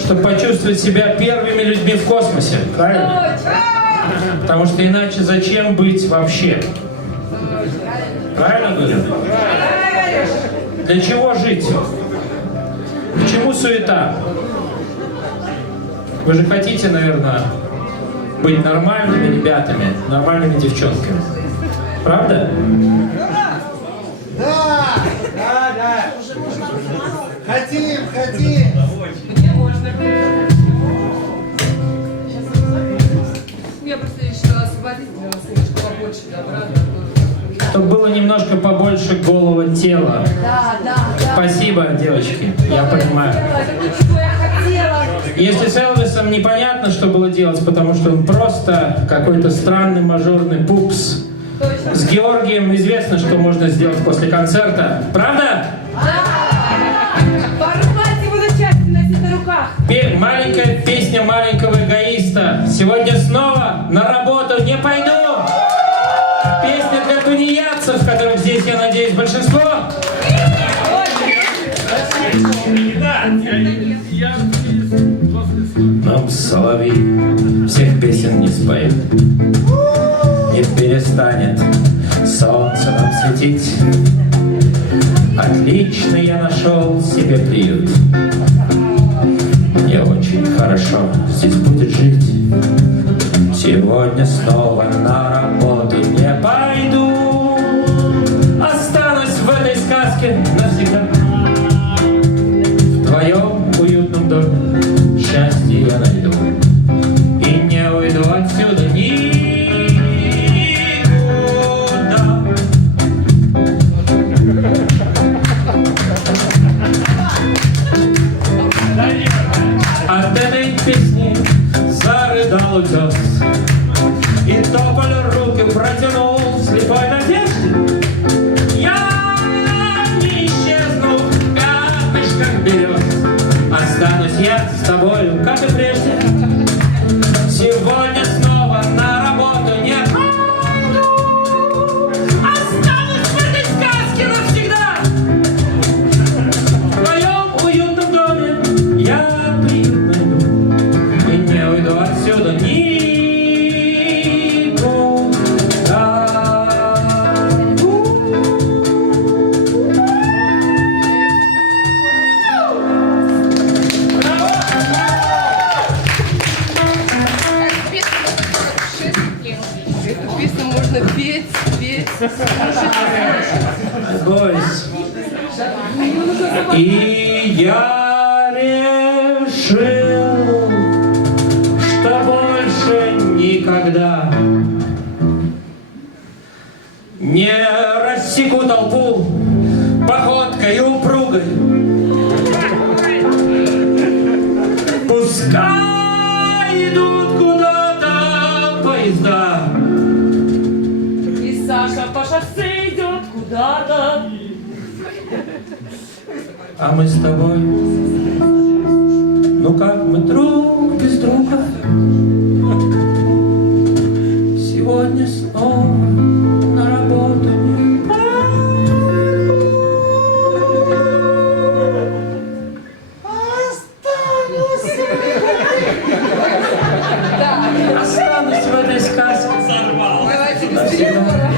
Чтобы почувствовать себя первыми людьми в космосе, правильно? Потому что иначе зачем быть вообще? Правильно говорю? Для чего жить? К чему суета? Вы же хотите, наверное, быть нормальными ребятами, нормальными девчонками. Правда? Да! Хотим! Я просто решила освободить для вас немножко побольше добра. Чтобы было немножко побольше голого тела. Да. Спасибо, девочки, я понимаю. Что я хотела. Если с Элвисом непонятно, что было делать, потому что он просто какой-то странный мажорный пупс. Точно. С Георгием известно, что можно сделать после концерта. Правда? Порвать его на части, носить на руках. Маленькая песня маленького эгоиста. Сегодня снова на работу не пойду. Песня для тунеядцев, которых здесь, я надеюсь, большинство. Нам соловей всех песен не споет, не перестанет солнце нам светить. Отлично я нашел себе приют. Мне очень хорошо здесь будет жить. Сегодня снова на работу не пойду. Останусь в этой сказке навсегда. В твоем уютном доме счастье я найду. И не уйду отсюда никуда. От этой песни зарыдал утес, и тополь руки протянул в слепой надежде. Я не исчезну в пятнышках берез, останусь я с тобою, как и прежде. Сегодня снова на работу не пойду. Останусь в этой сказке навсегда. В твоем уютном доме я приют найду. И не уйду отсюда никуда. Эту песню можно петь. Boys. И я решил, что больше никогда не рассеку толпу походкой упругой. Пускай идут куда-то поезда. И Саша по шоссе идет куда-то. А мы с тобой, ну как мы друг без друга, сегодня снова на работу не пойду. Останусь в этой сказке. Давайте без перебора.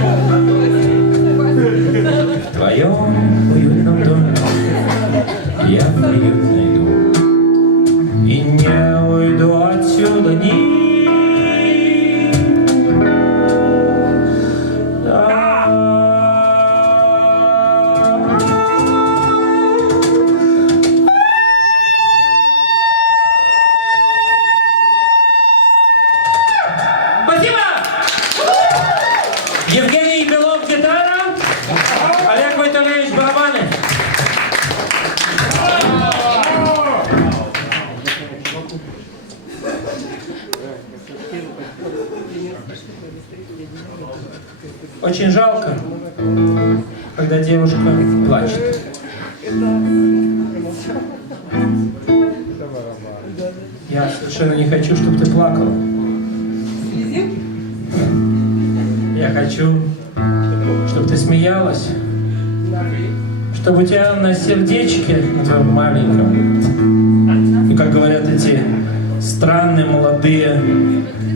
В твоем уютном доме я приют найду. И не уйду отсюда никуда. Спасибо! Евгений Белов, гитара. Олег Войтович, барабаны. Очень жалко, когда девушка плачет. Я совершенно не хочу, чтобы ты плакала. Слезинки? Я хочу, чтобы ты смеялась. Чтобы у тебя на сердечке, на твоем маленьком, и, как говорят эти странные молодые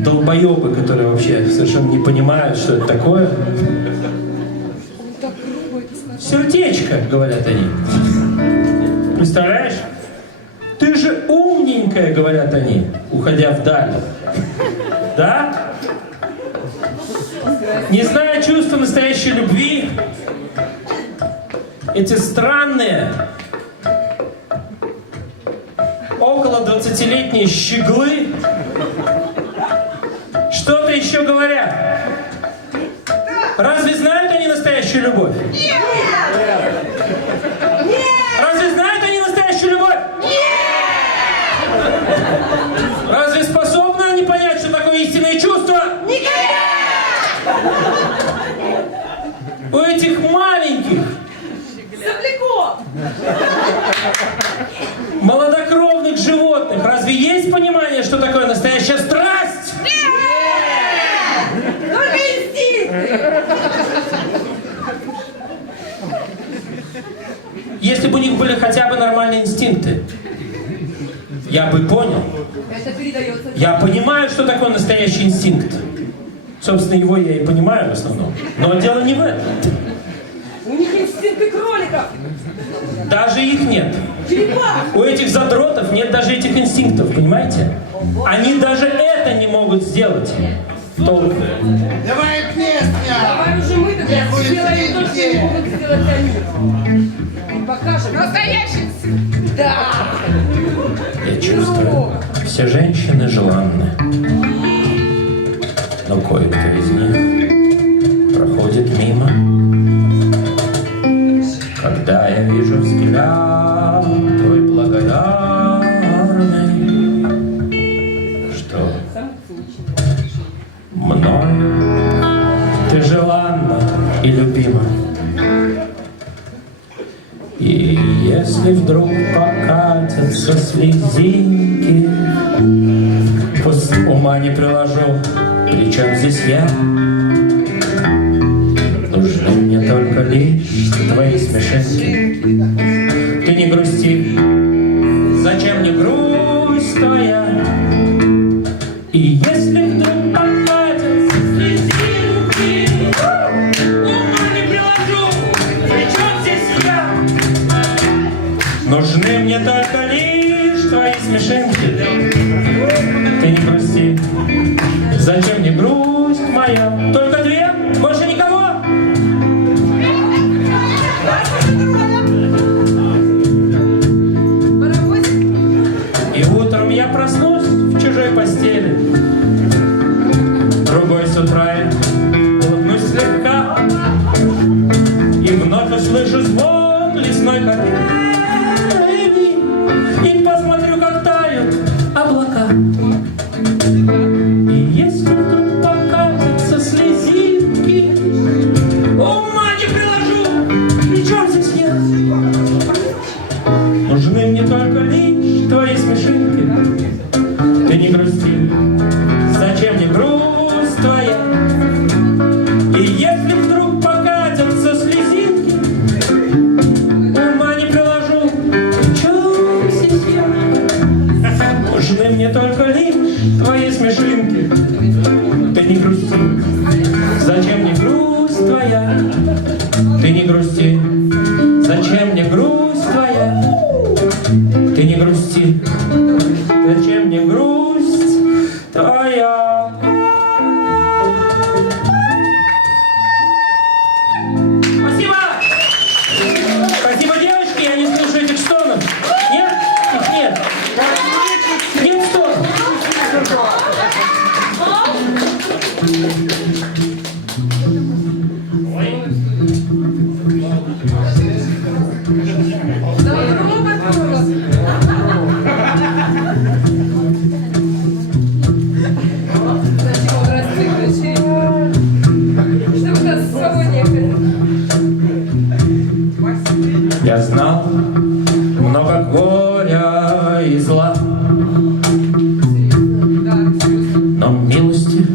долбоебы, которые вообще совершенно не понимают, что это такое. Сердечко, говорят они. Представляешь? Ты же умненькая, говорят они, уходя вдаль. Да? Не зная чувства настоящей любви, эти странные, около 20-летние щеглы что-то еще говорят. Разве знают они настоящую любовь? Нет! Разве знают они настоящую любовь? Нет! Разве способны они понять, что такое истинное чувство? Никогда! У этих маленьких, молодокровных животных разве есть понимание, что такое настоящая страсть? Нет! Только инстинкты! Если бы у них были хотя бы нормальные инстинкты, я бы понял. Это передается. Я понимаю, что такое настоящий инстинкт. Собственно, его я и понимаю в основном. Но дело не в этом. У них инстинкты кроликов. Даже их нет. У этих задротов нет даже этих инстинктов, понимаете? Они даже это не могут сделать. Толку. Давай песня! Давай уже мы тогда сделаем то, что не могут сделать они. И покажем. Настоящий инстинкт. Да. Я чувствую, все женщины желанны. Но кое-кто из них проходит мимо. Когда я вижу взгляд твой благодарный, что мною ты желанна и любима. И если вдруг покатятся слезинки, пусть ума не приложу, причем здесь я. Нужны мне только лишь твои смешинки. Ты не грусти, зачем мне грусть твоя? И если вдруг покатятся слезинки, ума не приложу, причем здесь я? Нужны мне только лишь твои смешинки. Ты не грусти, зачем мне грусть моя? Только две, больше никого? И утром я проснусь в чужой постели, другой с утра я улыбнусь слегка и вновь услышу звон лесной капели и посмотрю, как тают облака. И если вдруг покатятся слезинки, ума не приложу, причем здесь я? Нужны мне только лишь твои смешинки. Ты не грусти, зачем мне грусть твоя? И если вдруг покатятся слезинки, ума не приложу, причем здесь я? Нужны мне только лишь твои смешинки. Ты не грусти, зачем мне грусть твоя? Ты не грусти, зачем мне грусть твоя? Ты не грусти, зачем мне грусть твоя? Спасибо! Спасибо, девочки, я не слышу этих стонов. Нет? Их нет. Нет стонов. Я знал много горя и зла, но милости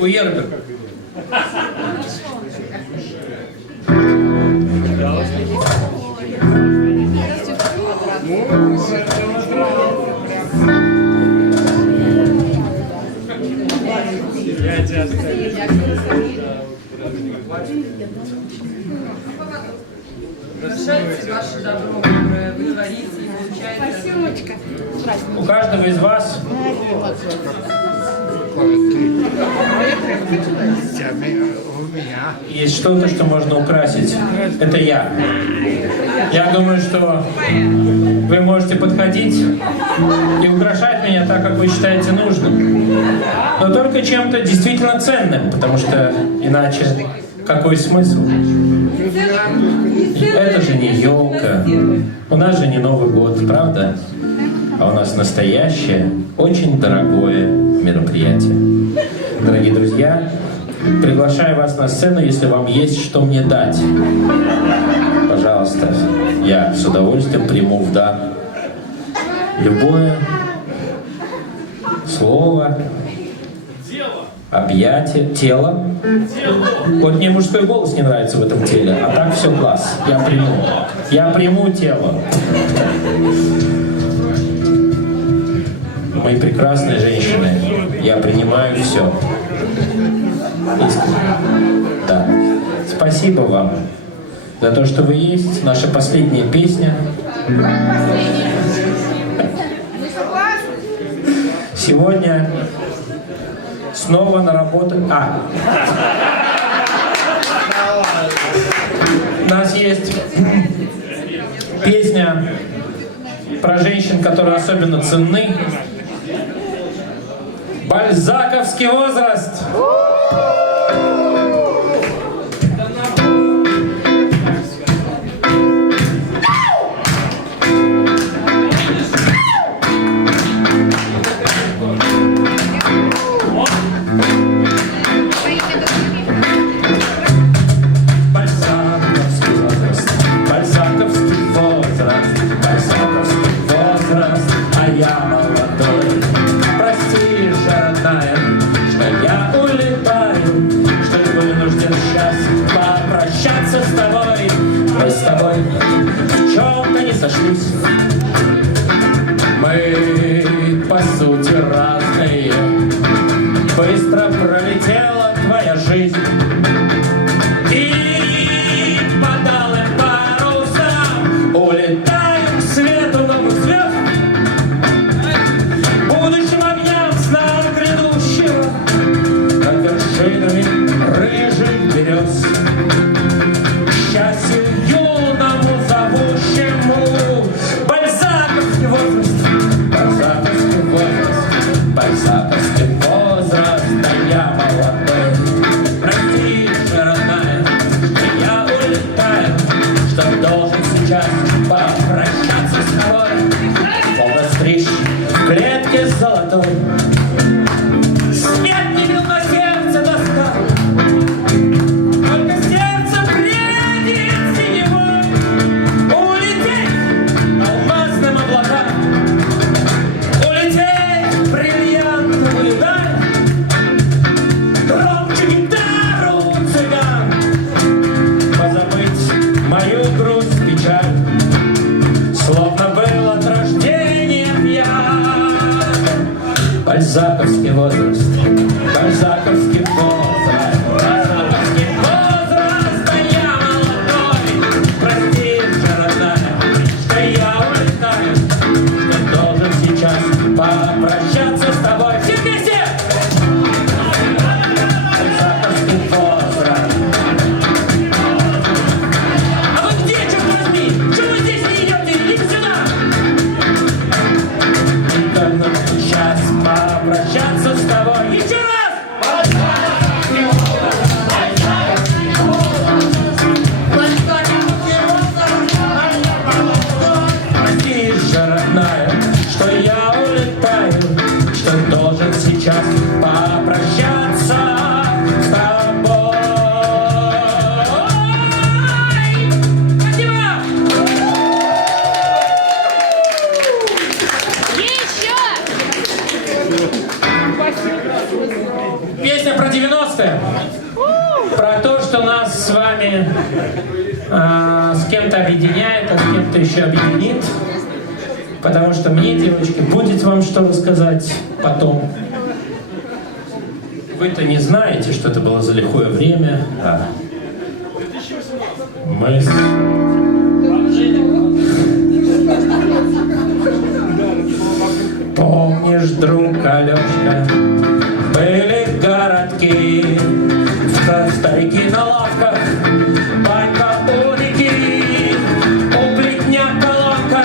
у Ербер. Совершайте ваше добро, вы говорите и получаете. У каждого из вас У меня. есть что-то, что можно украсить. Это я. Я думаю, что вы можете подходить и украшать меня так, как вы считаете нужным. Но только чем-то действительно ценным, потому что иначе какой смысл? Это же не елка. У нас же не Новый год, правда? А у нас настоящее, очень дорогое мероприятие. Дорогие друзья, приглашаю вас на сцену, если вам есть что мне дать. Пожалуйста, я с удовольствием приму в дар любое слово, объятие, тело. Вот мне мужской голос не нравится в этом теле, а так все класс. Я приму тело. Мои прекрасные женщины, я принимаю все. Искренне. Да. Спасибо вам за то, что вы есть. Наша последняя песня. Сегодня снова на работу. У нас есть песня про женщин, которые особенно ценны. Бальзаковский возраст. Мы, по сути, разные. Быстро пролетела твоя жизнь. И под алым парусом улетаем к свету новых звезд, будущим огням снова грядущего, над вершинами рыжих берез. Счастью юному зовущему бальзаковский возраст, бальзаковский возраст, бальзаковский возраст, да я молодой. Прости, родная, что я улетаю, что должен сейчас попрощаться с тобой. Словно стриж в клетке золотой. Свет не бил на сердце доска, только сердце бредит синевой. Улететь алмазным облакам, улететь в бриллиантовую даль. Громче гитару цыган, позабыть мою грусть, печаль, словно был от рождения пьян. Бальзаковский возраст, бальзаковский возраст, бальзаковский возраст, да я молодой. Прости, родная, что я улетаю, что должен сейчас попрощаться с тобой. Все вместе! Бальзаковский возраст. А вы где, черт возьми? Чего вы здесь не идете? Идите сюда! Только сейчас попрощаться с тобой. Еще раз! объединяет, а с кем-то еще объединит. Потому что мне, девочки, будет вам что рассказать потом. Вы-то не знаете, что это было за лихое время, а мы Помнишь, друг Алешка, были городки, старики на лавках, банька у реки, у плетня колонка,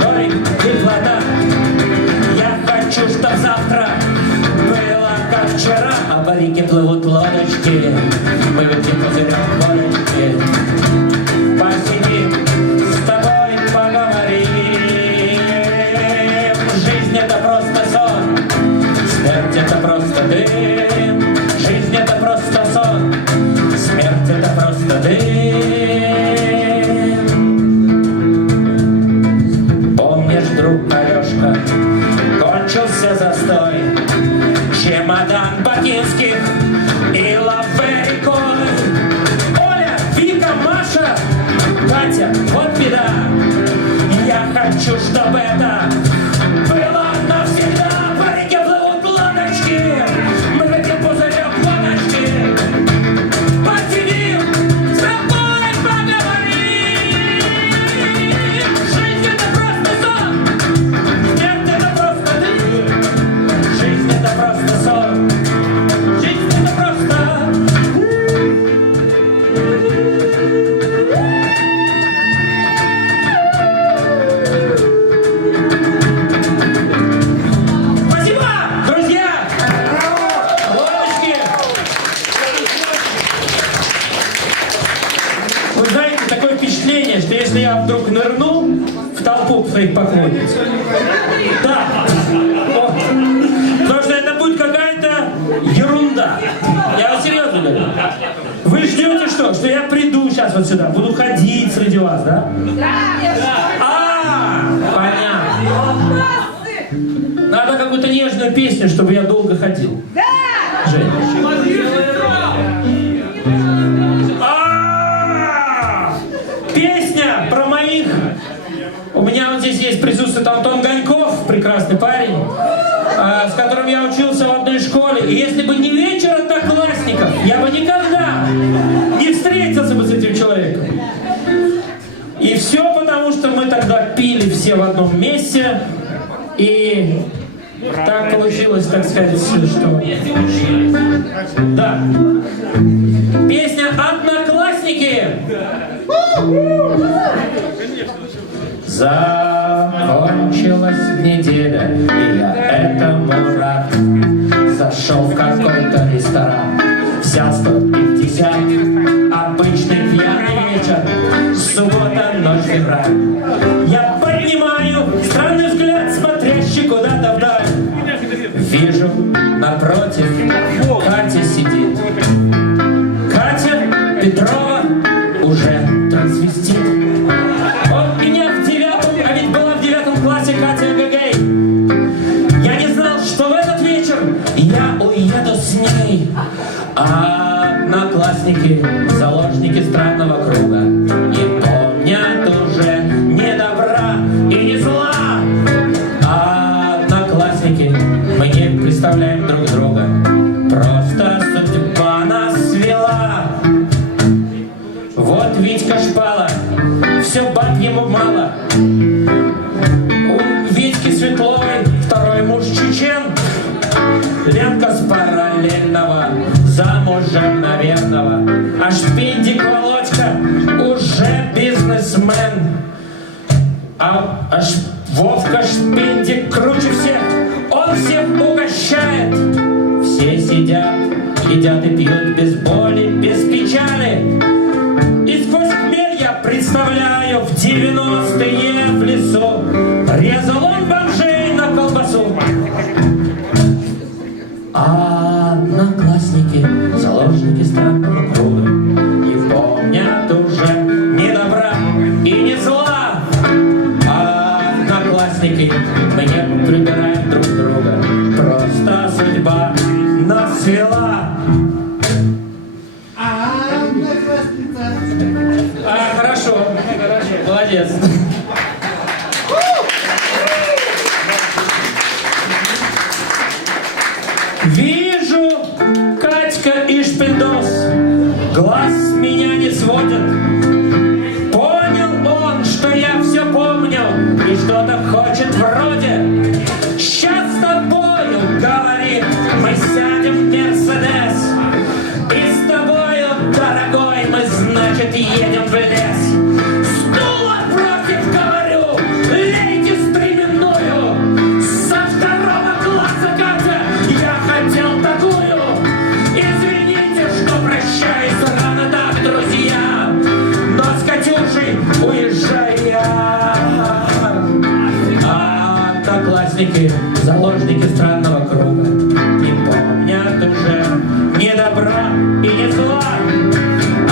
дорик теплота. Я хочу, чтоб завтра было как вчера, а по реке плывут лодочки, мы выпьем пузырек водочки, посидим с тобой поговорим. Жизнь это просто сон, смерть это просто дым. Жизнь это просто сон, смерть это просто дым. Помнишь, друг Алешка, кончился застой, чемодан бакинских и лаве иконы. Оля, Вика, Маша, Катя, вот беда. Я хочу, чтобы это было навсегда. По реке плывут лодочки, мы выпьем пузырек водочки, посидим, с тобой поговорим. Жизнь это просто сон, смерть это просто дым. Жизнь это просто сон, жизнь это просто. Спасибо, друзья! Лодочки! Вы знаете, такое впечатление, что если я вдруг нырну в толпу своих поклонниц, да, о, потому что это будет какая-то ерунда. Я вам серьезно говорю. Вы ждете что? Что я приду сейчас вот сюда, буду ходить среди вас, да? А, понятно. Надо какую-то нежную песню, чтобы я долго ходил. Жень. Песня про моих. У меня вот здесь есть, присутствует Антон Ганьков, прекрасный парень, с которым я учился в одной школе. И если бы не вечер одноклассников, я бы никогда не встретился бы с этим человеком. И все потому, что мы тогда пили все в одном месте. И так получилось, так сказать, что... Да. Песня «Одноклассники». Закончилась неделя, и я этому рад. Зашел в какой-то ресторан, взял 150, обычный пьяный вечер, суббота, ночь, февраль. Я поднимаю странный взгляд, смотрящий куда-то вдаль. Вижу, напротив, Катя сидит. Катя Петрова уже трансвестит. Вот меня в 9-м, а ведь была в 9 классе Катя Гагей. Я не знал, что в этот вечер я уеду с ней. А одноклассники, заложники странного круга, не помнят уже ни добра и ни зла. А одноклассники, мы не представляем друг друга, просто судьба нас свела. Вот Витька Шпала, все баб ему мало. У Витьки Светловой второй муж чечен. Ленка с параллельного, замужем, наверного. А Шпиндик Володька уже бизнесмен. А Вовка Шпиндик круче всех, он всех угощает. Все сидят, едят и пьют без боли, без печали. И сквозь хмель я представляю в 90-е в лесу резал он бомжей на колбасу. А одноклассники, заложники странного круга, не помнят уже ни добра и ни зла. А одноклассники, мы не прибираем друг друга, просто судьба нас свела. Хорошо. Молодец. Вижу, Катька и Шпильдос глаз с меня не сводят. Понял он, что я все помню и что-то хочет вроде. Сейчас с тобою, говорит, мы сядем в Мерседес. И с тобою, дорогой, мы, значит, едем в лес. Стул отбросив, говорю, лейте стременную. Со второго класса, Катя, я хотел такую. Извините, что прощаюсь рано так, друзья, но с Катюшей уезжаю я. А одноклассники, заложники странного круга, не помнят уже ни добра и ни зла.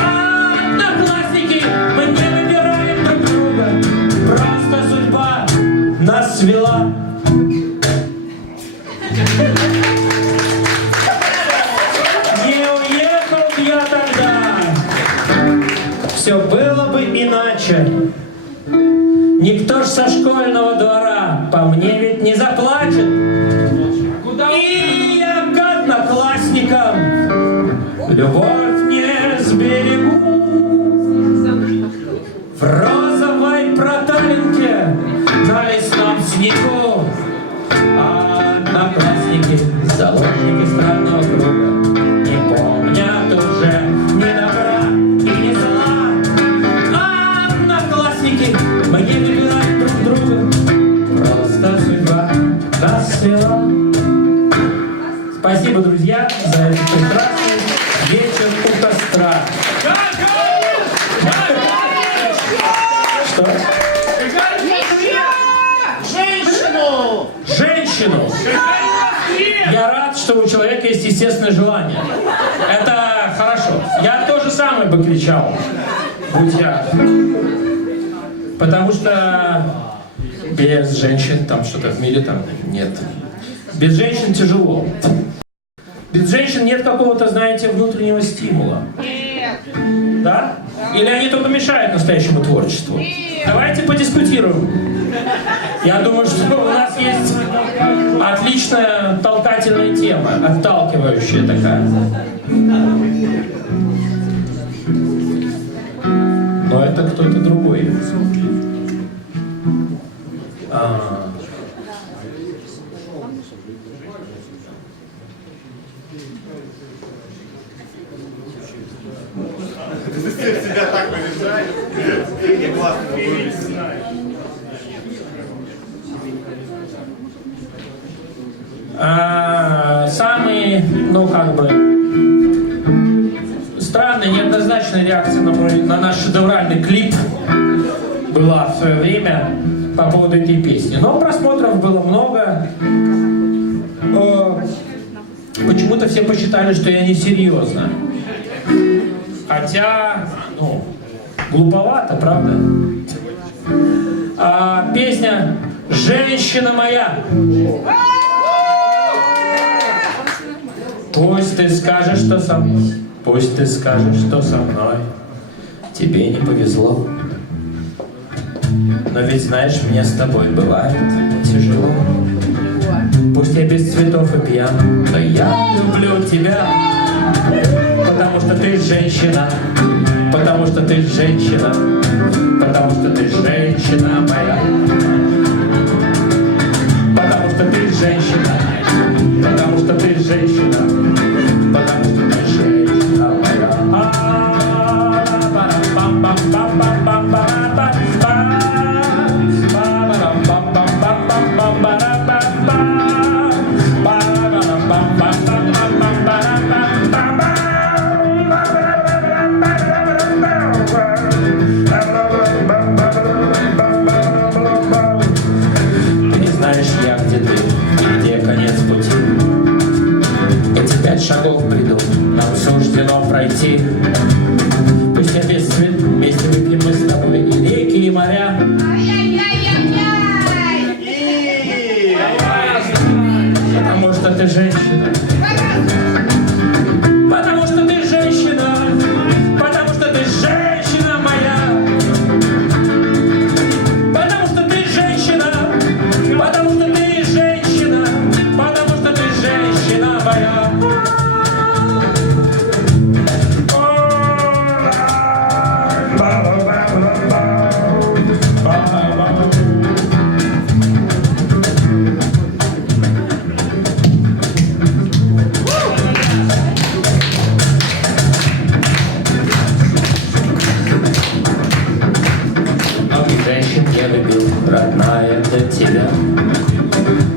А одноклассники, мы не выбираем друг друга, просто судьба нас свела. Не уехал б я тогда, все было бы иначе. Никто ж со школьного двора по мне ведь не заплачет. И я к одноклассникам любовь не сберегу. В розовой проталинке на лесном снегу. А одноклассники, заложники странного круга, не помнят уже ни добра и ни зла. А одноклассники, мы не выбираем друг друга, просто судьба нас свела. Спасибо, друзья, за этот прекрасный вечер у костра. Что? Женщину! Я рад, что у человека есть естественное желание. Это хорошо. Я то же самое бы кричал, будь я. Потому что без женщин там что-то в мире там нет. Без женщин тяжело. Без женщин нет какого-то, знаете, внутреннего стимула. Нет. Да? Или они только мешают настоящему творчеству? Давайте подискутируем. Я думаю, что у нас есть отличная толкательная тема, отталкивающая такая. Но это кто-то другой. Себя так наряжает, и классно выглядит. Самые, ну как бы, странная, неоднозначная реакция на наш шедевральный клип была в свое время по поводу этой песни. Но просмотров было много. Почему-то все посчитали, что я несерьезно. Хотя, ну, глуповато, правда? Песня «Женщина моя». Пусть ты скажешь, что со мной, пусть ты скажешь, что со мной тебе не повезло. Но ведь знаешь, мне с тобой бывает тяжело. Пусть я без цветов и пьян, но я люблю тебя. Потому что ты женщина, потому что ты женщина, потому что ты женщина моя. Потому что ты женщина, потому что ты женщина, потому что ты женщина моя. женщин я любил, родная, для тебя.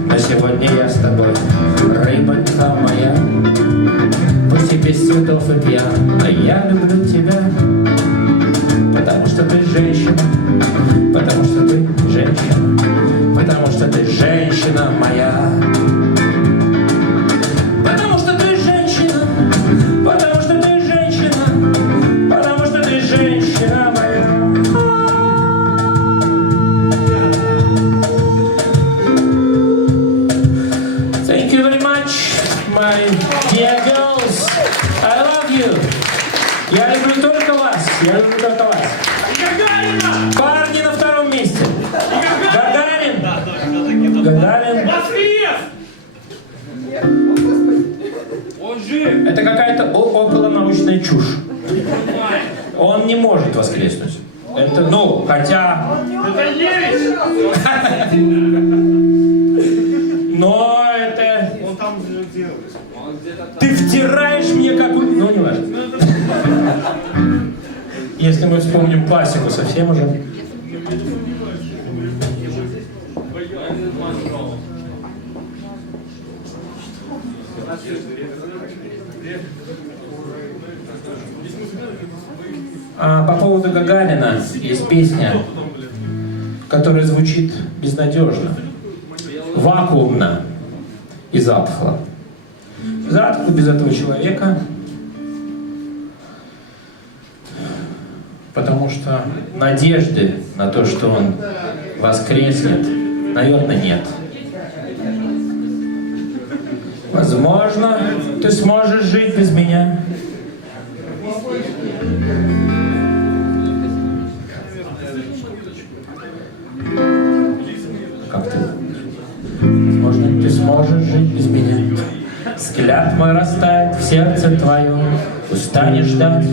Но сегодня я с тобой, рыбонька моя. Пусть и без цветов и пьян, но я люблю тебя. Потому что ты женщина, потому что ты женщина, потому что ты женщина моя. Потому что ты женщина, потому что ты женщина, потому что ты женщина моя. Thank you very much, my dear girls. I love you. Я люблю только вас. Я люблю только вас. Парни на втором месте. Гагарин. Гагарин. Он жив! Это какая-то околонаучная чушь. Он не может воскреснуть. Это, ну, хотя... Это Евич! Но это... Он там делает. Ты втираешь мне какую... Ну, не важно. Если мы вспомним классику, совсем уже... А по поводу Гагарина есть песня, которая звучит безнадежно, вакуумно и затхло. Затхло без этого человека, потому что надежды на то, что он воскреснет, наверное, нет. Возможно, ты сможешь жить без меня. Как ты? Возможно, ты сможешь жить без меня. Взгляд мой растает в сердце твоем. Устанешь ждать,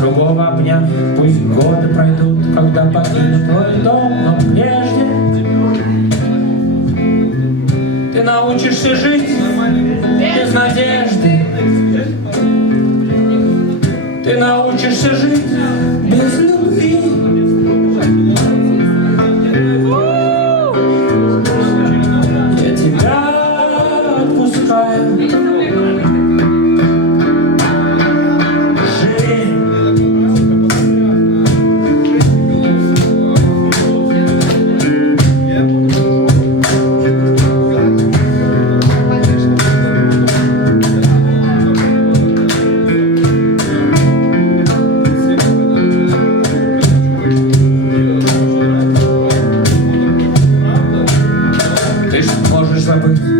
другого обняв. Пусть годы пройдут, когда покинет твой дом. Но прежде ты научишься жить без надежды. Ты научишься жить без любви. Я тебя отпускаю.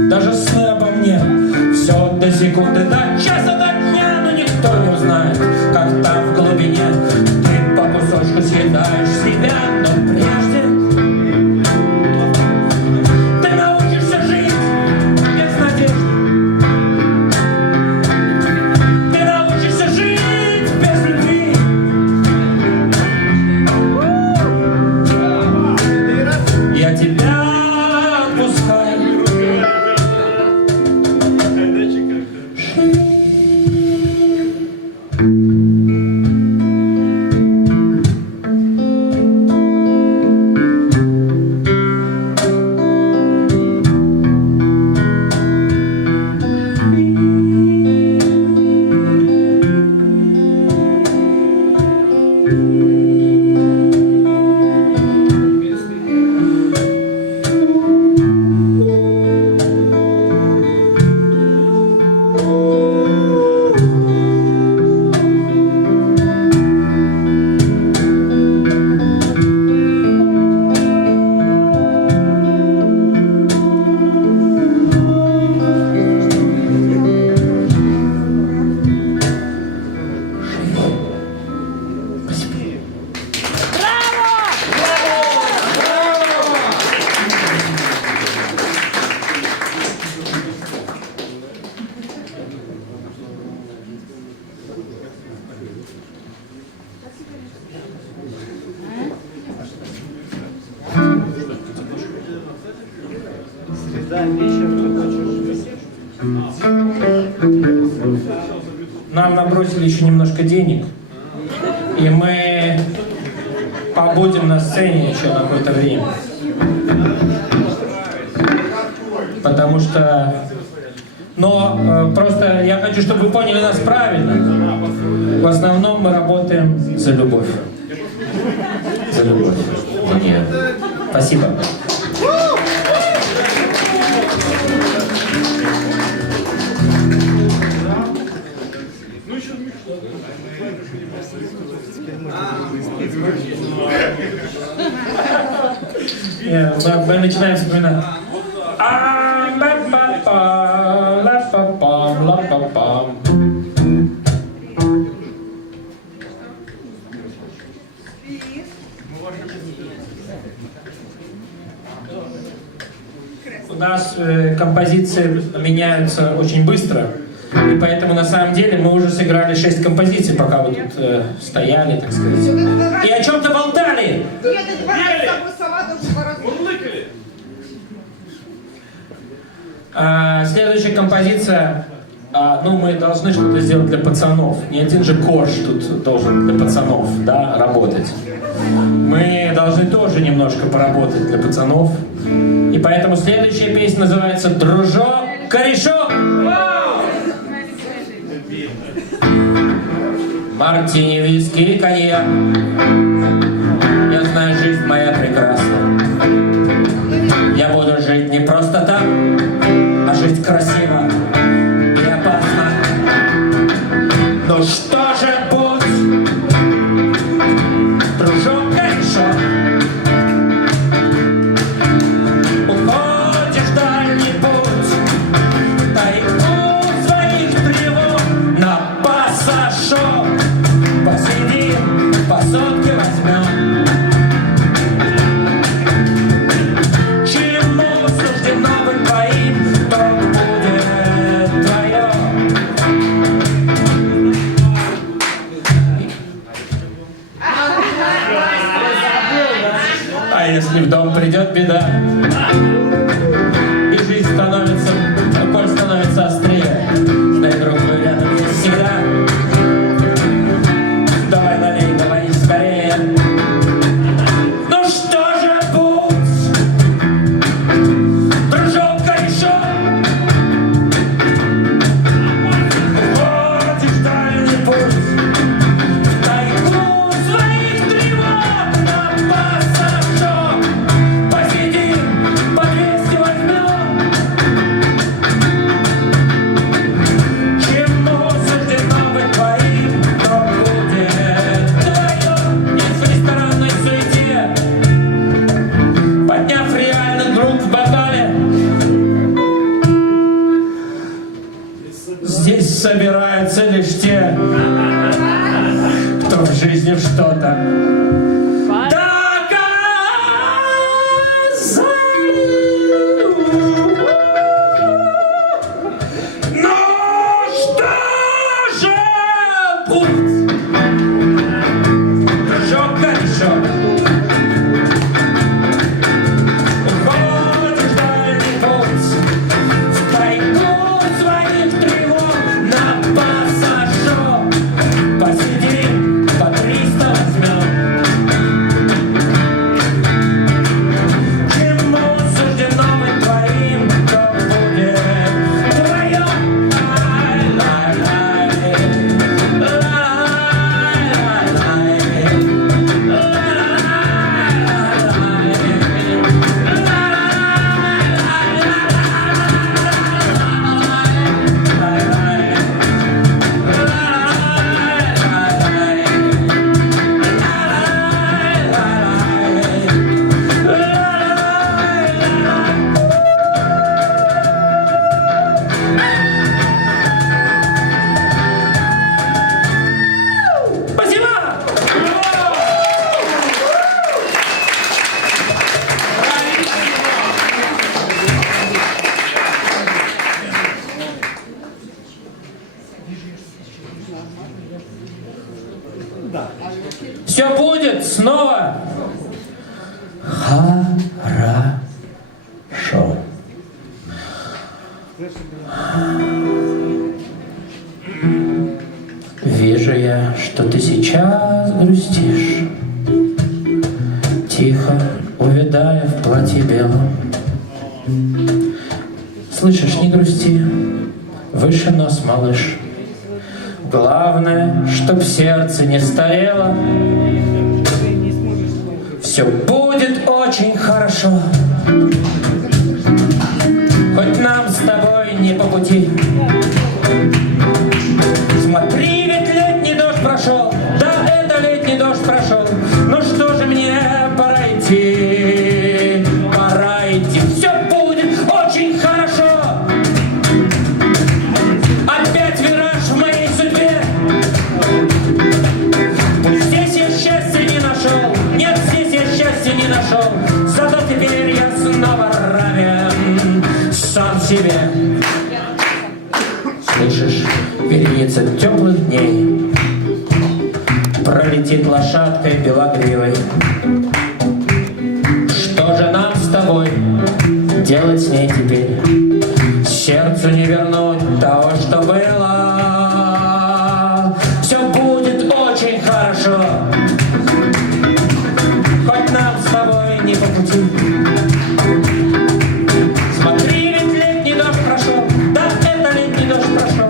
Даже сны обо мне. Все до секунды, до часа, до дня. Но никто не узнает, как там в глубине ты по кусочку съедаешь себя. Но прежде ты научишься жить без надежды. Ты научишься жить без любви. Я тебя отпускаю. Нам набросили еще немножко денег, и мы побудем на сцене еще на какое-то время. Потому что... Но просто я хочу, чтобы вы поняли нас правильно. В основном мы работаем за любовь. За любовь. За нее. Спасибо. Мы начинаем вспоминать. У нас композиции меняются очень быстро, и поэтому на самом деле мы уже сыграли 6 композиций, пока вы тут стояли, так сказать, и о чем-то болтали. Следующая композиция, ну, мы должны что-то сделать для пацанов. Не один же корж тут должен для пацанов, да, работать. Мы должны тоже немножко поработать для пацанов. И поэтому следующая песня называется «Дружок, корешок». Мартини, виски, коньяк. Я знаю, жизнь моя прекрасна. Я буду жить не просто так, а жить красиво и опасно. Ну что же путь, дружок, корешок? Уходишь в дальний путь, тайгу своих тревог на пассажок. Посидим, по сотке возьмем. Чему суждено быть твоим, то будет твое. А если в дом придет беда, и жизнь становится, боль становится острее, знай, друг мой, рядом есть всегда. Давай налей, давай скорее. Ну что же путь, дружок, корешок? Уходишь в дальний путь, в тайгу своих тревог на пассажок. Посидим, по 200 возьмем. Чему суждено быть твоим, то будет твое. Нет в ресторанной суете, подняв реальных друг в бокале. Здесь собираются лишь те, кто в жизни что-то доказали. Ну что же путь, дружок, корешок? Уходишь в дальний путь, в тайгу своих тревог на пассажок. Посидим, по 300 возьмем. Чему суждено быть твоим, то будет твое. Спасибо! Все будет снова хорошо. Вижу я, что ты сейчас грустишь. тихо, увядая в платье белом. Слышишь, не грусти, выше нос, малыш. Главное, чтоб сердце не старело. Все будет очень хорошо. Хоть нам с тобой не по пути. Смотри, ведь летний дождь прошел. Да, это летний дождь прошел. Ну что же мне, пора идти. Пора идти. Все будет очень хорошо. Опять вираж в моей судьбе. Пусть здесь я счастья не нашел. Нет, здесь я счастья не нашел. Зато теперь я снова равен сам себе. Слышишь, вереница теплых дней пролетит лошадкой белогривой. Что же нам с тобой делать с ней теперь? Сердцу не вернуть того, что было. Все будет очень хорошо. Хоть нам с тобой не по пути. Смотри, ведь летний дождь прошел. Да, это летний дождь прошел.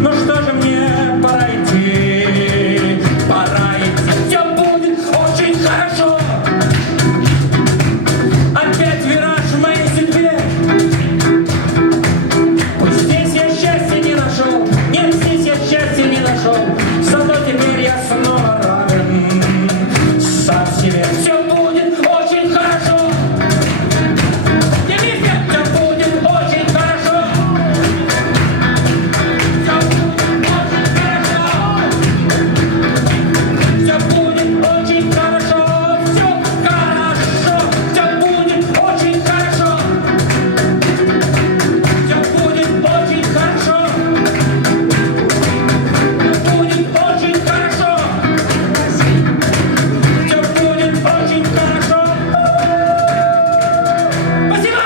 Ну что же мне, пора идти. Пора идти. Все будет очень хорошо. Опять вираж в моей судьбе. Пусть здесь я счастья не нашел. Нет, здесь я счастья не нашел. Зато теперь я снова равен сам себе. Все будет очень хорошо. Все будет очень хорошо. Все будет очень хорошо. Все будет очень хорошо. Все будет очень хорошо. Все будет очень хорошо. Все будет очень хорошо. Спасибо!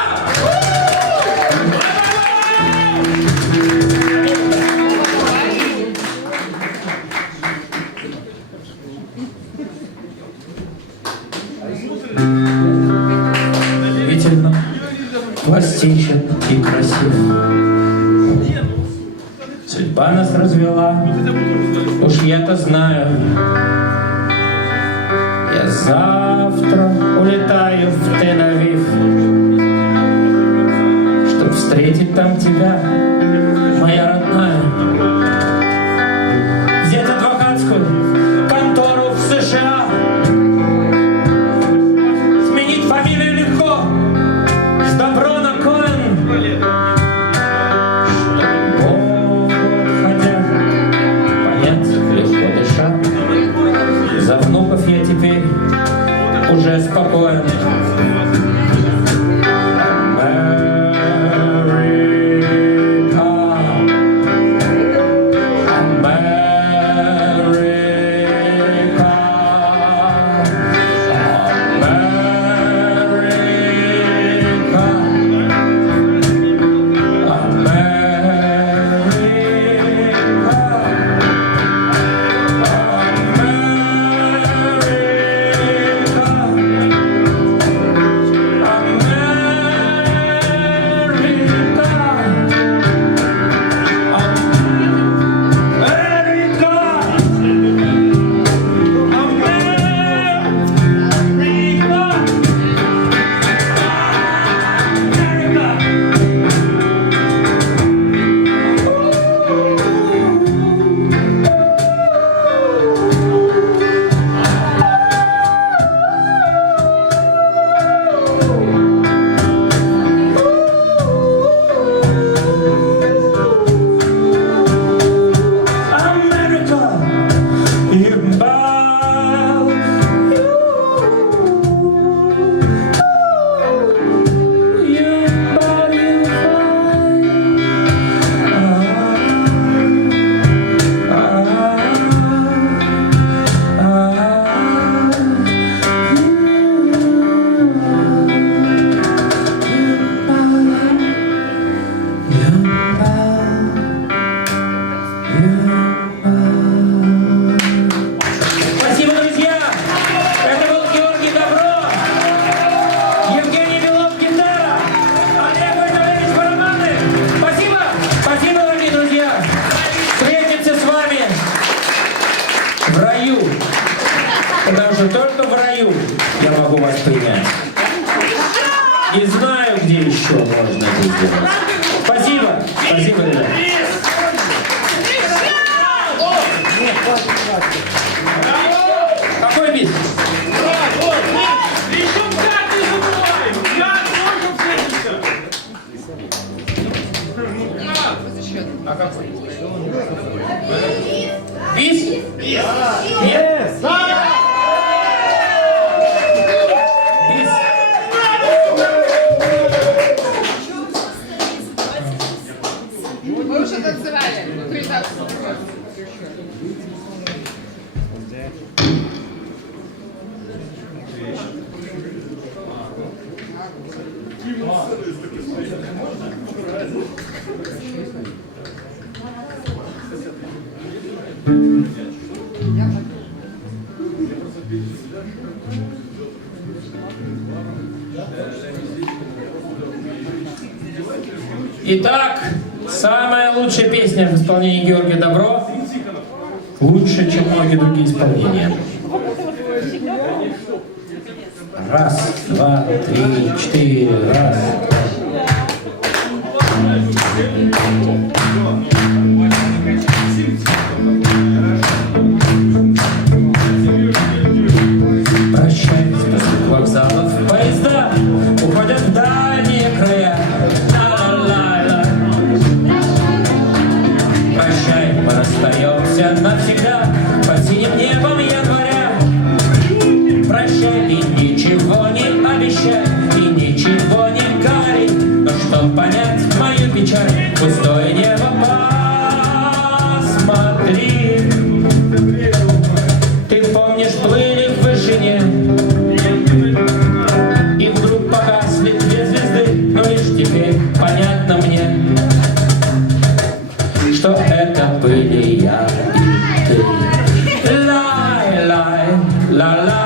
Удивительно, пластичен и красив. Судьба нас развела, уж я-то знаю. Я завтра улетаю в Тель-Авив, чтоб встретить там тебя, моя родная. Взять адвокатскую контору в США, сменить фамилию легко, с добро на Коэн. Чтобы ходя, понять, легко дыша, за внуков я теперь уже спокоен. America, Не знаю, где еще можно это сделать. Спасибо. Спасибо, ребят. Какой бис? Причем как не забываем? Я только встретился. Бис? Нет? Бис? Вы уже танцевали. Итак, самая лучшая песня в исполнении Георгия Добро лучше, чем многие другие исполнения. Раз, два, три, четыре, раз. Прощай, с вокзалов поезда уходят в дальние края. Ла-ла-ла-ла. Прощай, мы расстаемся навсегда под синим небом января. Прощай и ничего не обещай, и ничего не говори. Но чтоб понять мою печаль, пустое небо посмотри. Ты помнишь, плыли в вышине, и вдруг погасли две звезды. Но лишь теперь понятно мне, что это были я и ты. Лай-лай, ла-ла.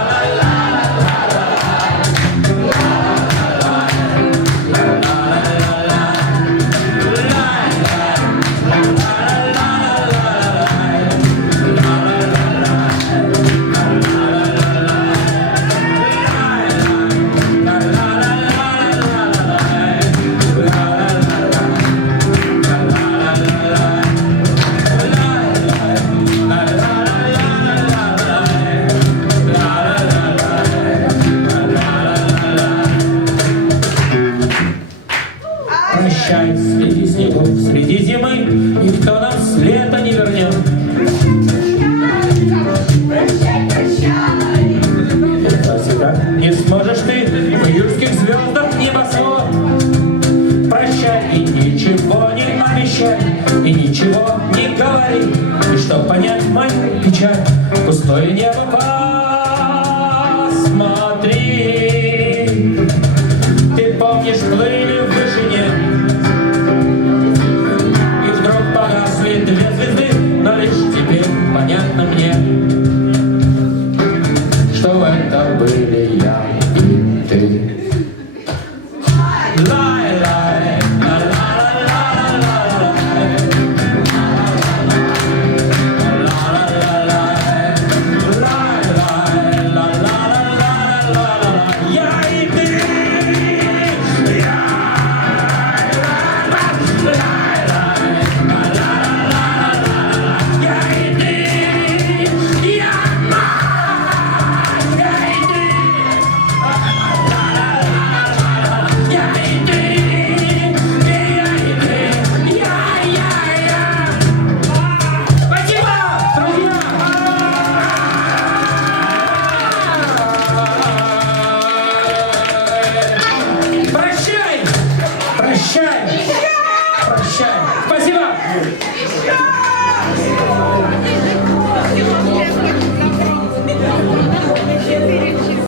Прощай, среди снегов, среди зимы, никто нам с лета не вернет. Навсегда не сможешь ты в июльских звездах небосвод. Прощай и ничего не обещай, и ничего не говори. И чтоб понять мою печаль, пустое небо посмотри. Ты помнишь, плыли в вышине, и вдруг погасли две звезды. Но лишь теперь понятно мне, что это были я и ты. Лай-лай, ла-ла-ла-ла-ла-лай, ла-ла-ла-лай, ла-ла-ла-ла-ла-ла-ла. Я и ты.